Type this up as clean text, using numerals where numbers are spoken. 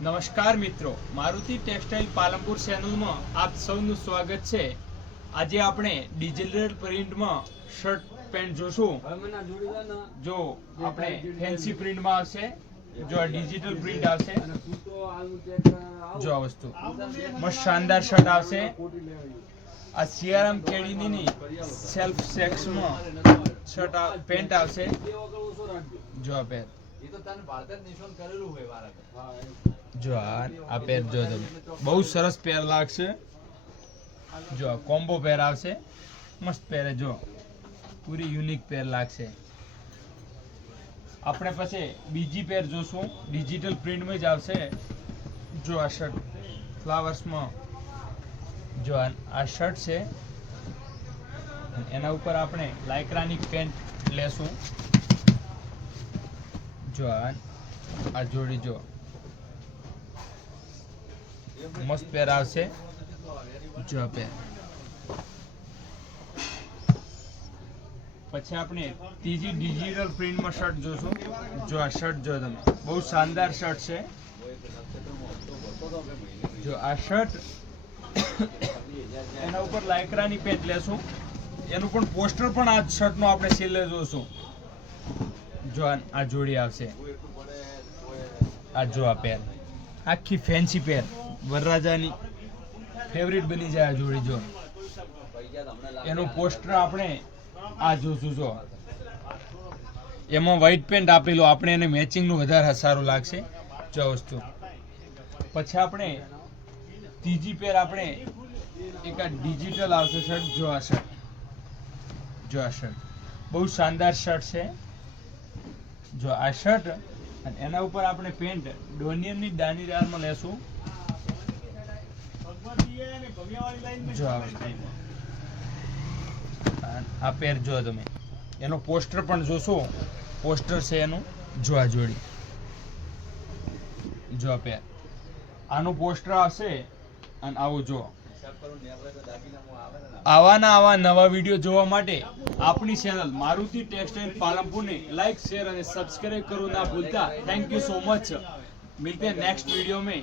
નમસ્કાર મિત્રો, મારુતિ ટેક્સટાઇલ પાલનપુર ચેનલમાં આપ સૌનું સ્વાગત છે। આજે આપણે ડિજિટલ પ્રિન્ટમાં શર્ટ પેન્ટ જોશું। જો આપણે ફેન્સી પ્રિન્ટમાં આવશે, જો આ ડિજિટલ પ્રિન્ટ આવશે, જો આ વસ્તુ મસ્ત શાનદાર શર્ટ આવશે। આ સિયારામ કેડીની સેલ્ફ સેક્સમાં શર્ટ પેન્ટ આવશે। જો આ પેન્ટ જો આ પેર જો તમે બહુ સરસ પેર લાગશે। જો આ કોમ્બો પેર આવશે, મસ્ત પેર, જો પૂરી યુનિક પેર લાગશે। આપણે પછી બીજી પેર જોશું, ડિજિટલ પ્રિન્ટમાં જ આવશે। જો આ શર્ટ ફ્લાવર્સમાં, જો આ શર્ટ છે, એના ઉપર આપણે લાયક્રાની પેન્ટ લેશું। જો આ જોડી જો મસ્ત પેર આવશે। જો પેર પછી આપણે ત્રીજી ડિજિટલ પ્રિન્ટમાં શર્ટ જોશું। જો આ શર્ટ જો તમે બહુ શાનદાર શર્ટ છે। જો આ શર્ટ એના ઉપર લાયક્રાની પેન્ટ લેશું, એનું પણ પોસ્ટર પણ આ શર્ટનો આપણે છેલ્લે જોશું। જો આ જોડી આવશે, આ જો આ પેર આખી ફેન્સી પેર, વરરાજાની ફેવરિટ બની જાય આ જોડી। જો એનું પોસ્ટર આપણે આ જોશું, જો એમાં વ્હાઈટ પેન્ટ આપેલું, આપણે એને મેચિંગનું વધારે સારું લાગશે। જો વસ્તુ પછી આપણે ત્રીજી પેર આપણે એક આ ડિજિટલ આવશે શર્ટ। જો આ શર્ટ, જો આ શર્ટ બહુ શાનદાર શર્ટ છે। જો આ શર્ટ અને એના ઉપર આપણે પેન્ટ ડોનિયનની દાનીદારમાં લેશું। જો આ પેર જો તમે એનો પોસ્ટર પણ જોશો, પોસ્ટર છે એનું। જો આ જોડી, જો આ પેર, આનું પોસ્ટર આવશે। અને આવું જો આવા નવા વિડીયો જોવા માટે આપણી ચેનલ મારુતિ ટેક્સટાઇલ પાલનપુરને लाइक शेयर અને सब्सक्राइब करना ना भूलता। Thank you so much. मिलते हैं नेक्स्ट वीडियो में।